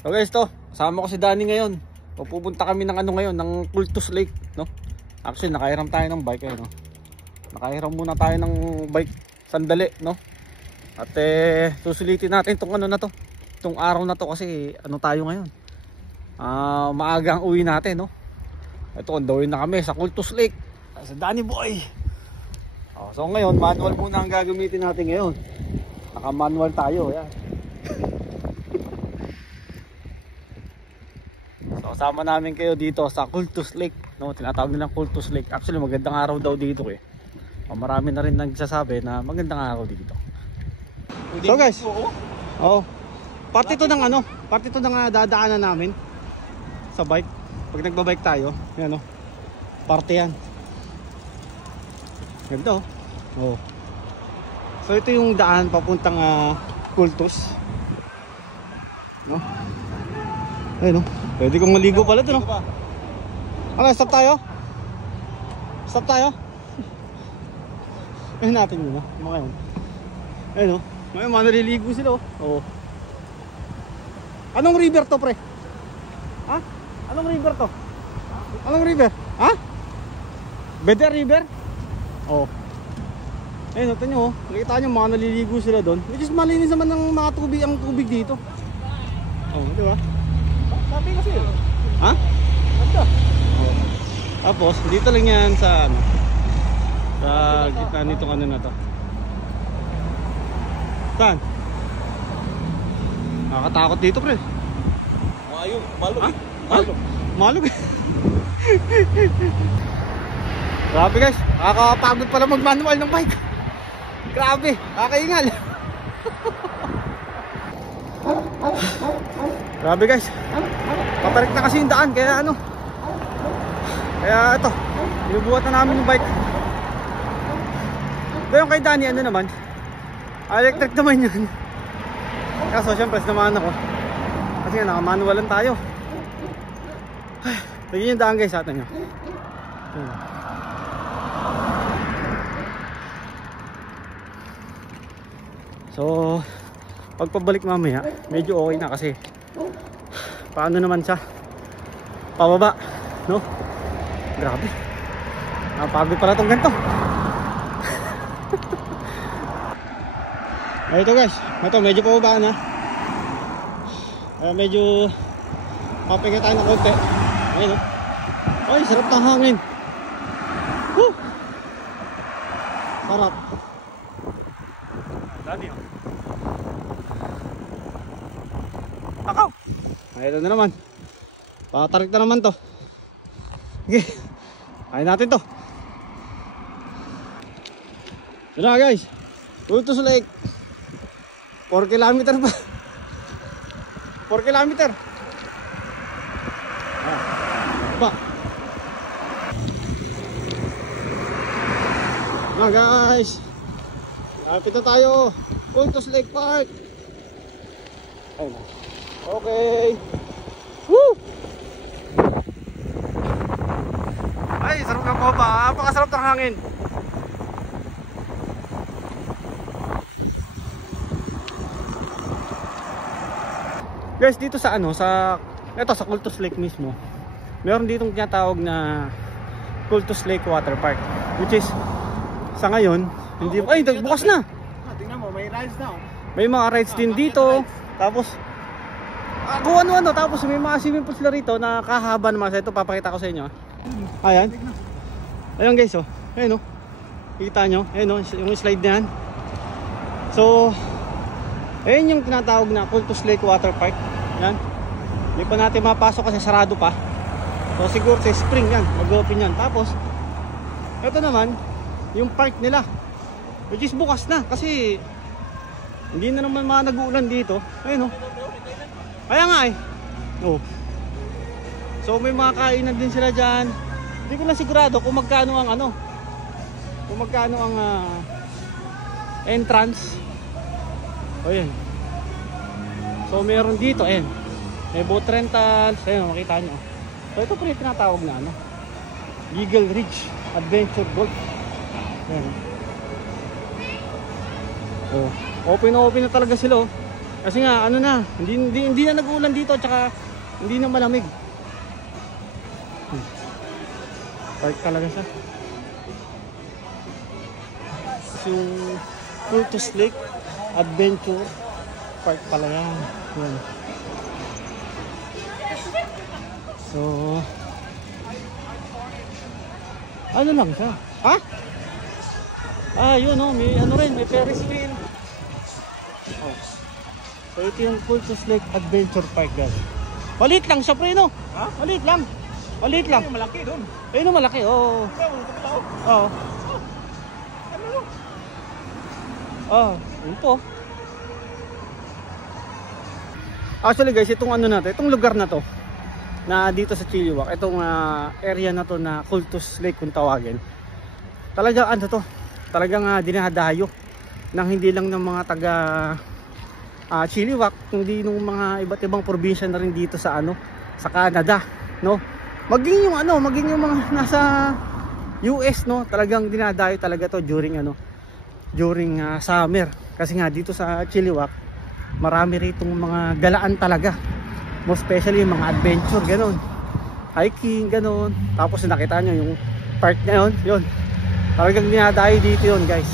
So guys, to, kasama ko si Danny ngayon. Pupunta kami ng ano ngayon, ng Cultus Lake, no? Actually, nakahiram tayo ng bike, no? Nakahiram muna tayo ng bike sandali, no? At susulitin natin tong ano na to. Tong araw na to kasi ano tayo ngayon. Maaga ang uwi natin, no? Ito, on the way na kami sa Cultus Lake. Sa Danny Boy. So ngayon, manual muna ang gagamitin natin ngayon. Naka-manual tayo, yan. So kasama namin kayo dito sa Cultus Lake, no? Tinatawag nilang Cultus Lake. Actually, magandang araw daw dito eh. Marami na rin nagsasabi na magandang araw dito. So guys, parte ito ng ano, parte ito ng dadaanan namin sa bike. Pag nagbabike tayo, yan o. Parte yan. Ganda oh. So ito yung daan papuntang Cultus, no? Ayun oh. Pwede kong maligo pala ito, no? Okay, stop tayo. Stop tayo. Ayun natin yun, no? Mga yun. Ayun oh. Ngayon mga naliligo sila oh. Anong river to, pre? Ha? Anong river to? Anong river? Ha? Beda River? Oh. Ayun, ito nyo, nakita nyo mga naliligo sila doon. Which is malinis naman ng mga tubig, ang tubig dito. Oh, di ba? Sabi kasi yun. Ha? Ganda. Oh. Tapos, dito lang yan sa ano, sa gitna nitong ano na to. Saan? Nakakatakot dito, pre. Ayun, malog. Ha? Malog? Malog. Grabe guys, nakakapagod pala mag-manual ng bike. Grabe, kakaingal. Grabe guys, paparik na kasi yung daan, kaya ano, kaya ito, binubuhat na namin yung bike. Pero yung kay Danny, ano naman, electric naman yun. Kaso syempre sinamaan ako kasi nga nakamanualan tayo. Tignan yung daan guys, sa atin nyo. So pagpabalik mamaya medyo okay na kasi paano naman siya pababa, no? Grabe, napagod pala itong ganito. Ito guys, ito medyo pababa na. Medyo papahinga tayo ng konti. Ayun oh. Ay, sarap ng hangin. Woo! Sarap. Dami oh. Akaw! Ayun na naman. Patarik na naman to. Okay. Kain natin to. Yun na guys. Cultus Lake. 4 kilometer pa. 4 kilometer. Pa. Na guys. Lapit na tayo. Cultus Lake Park. Ayun. Okay. Woo! Ay, sarap ng baba. Napakasarap ng hangin. Guys, dito sa ano, sa ito sa Cultus Lake mismo, meron ditong tinatawag na Cultus Lake Water Park, which is sa ngayon hindi ay bukas na. Tingnan mo, may rides na. May mga rides din dito. Tapos kung ano-ano, tapos may mga swimming pools na rito na kahaba naman. Ito papakita ko sa inyo. Ayan. Ayun guys, oh. Ayun oh. Kita nyo, ayun oh, yung slide na yan. So ayun yung tinatawag na Cultus Lake Water Park. Yan. Hindi pa natin mapasok kasi sarado pa. So siguro sa spring yan, mag-open yan. Tapos ito naman yung park nila, which is bukas na kasi hindi na naman mga nag-uulan dito. Ayun oh. Kaya nga eh. Oh. So may mga kainan din sila dyan. Hindi ko na sigurado kung magkano ang ano, kung magkano ang entrance. O yan. So meron dito, ayan. May boat rental. Ayan, makita nyo. So ito pa rin tinatawag na ano, Eagle Ridge Adventure Golf. Ayan. Oh, open na talaga sila oh. Kasi nga ano na, hindi na nag-uulan dito at saka hindi na malamig. Park talaga siya. Yung Cultus Lake Adventure Park pala yan. Yan. So ano lang siya? Ha? Ah, yun oh, may ano rin, may Ferris wheel. Oh. So ito yung Cultus Lake Adventure Park guys. Maliit lang siya pre no? Ha? Maliit lang. Maliit lang. Ay, malaki doon. Ayun no, malaki. Oo. Oo. Oh, yun po. Actually guys, itong ano natin, itong lugar na to na dito sa Chilliwack, itong area na to na Cultus Lake kung tawagin. Talagang ano to, talagang dinadayo ng hindi lang ng mga taga Chilliwack, kundi ng mga iba't ibang probinsya na rin dito sa ano, sa Canada, no? Maging yung ano, maging yung mga nasa US, no? Talagang dinadayo talaga to during ano, during summer. Kasi nga dito sa Chilliwack, marami ritong mga galaan talaga. Most especially yung mga adventure, ganun. Hiking, ganun. Tapos nakita nyo yung park na yun, yun. Talagang dinadayo dito yun guys.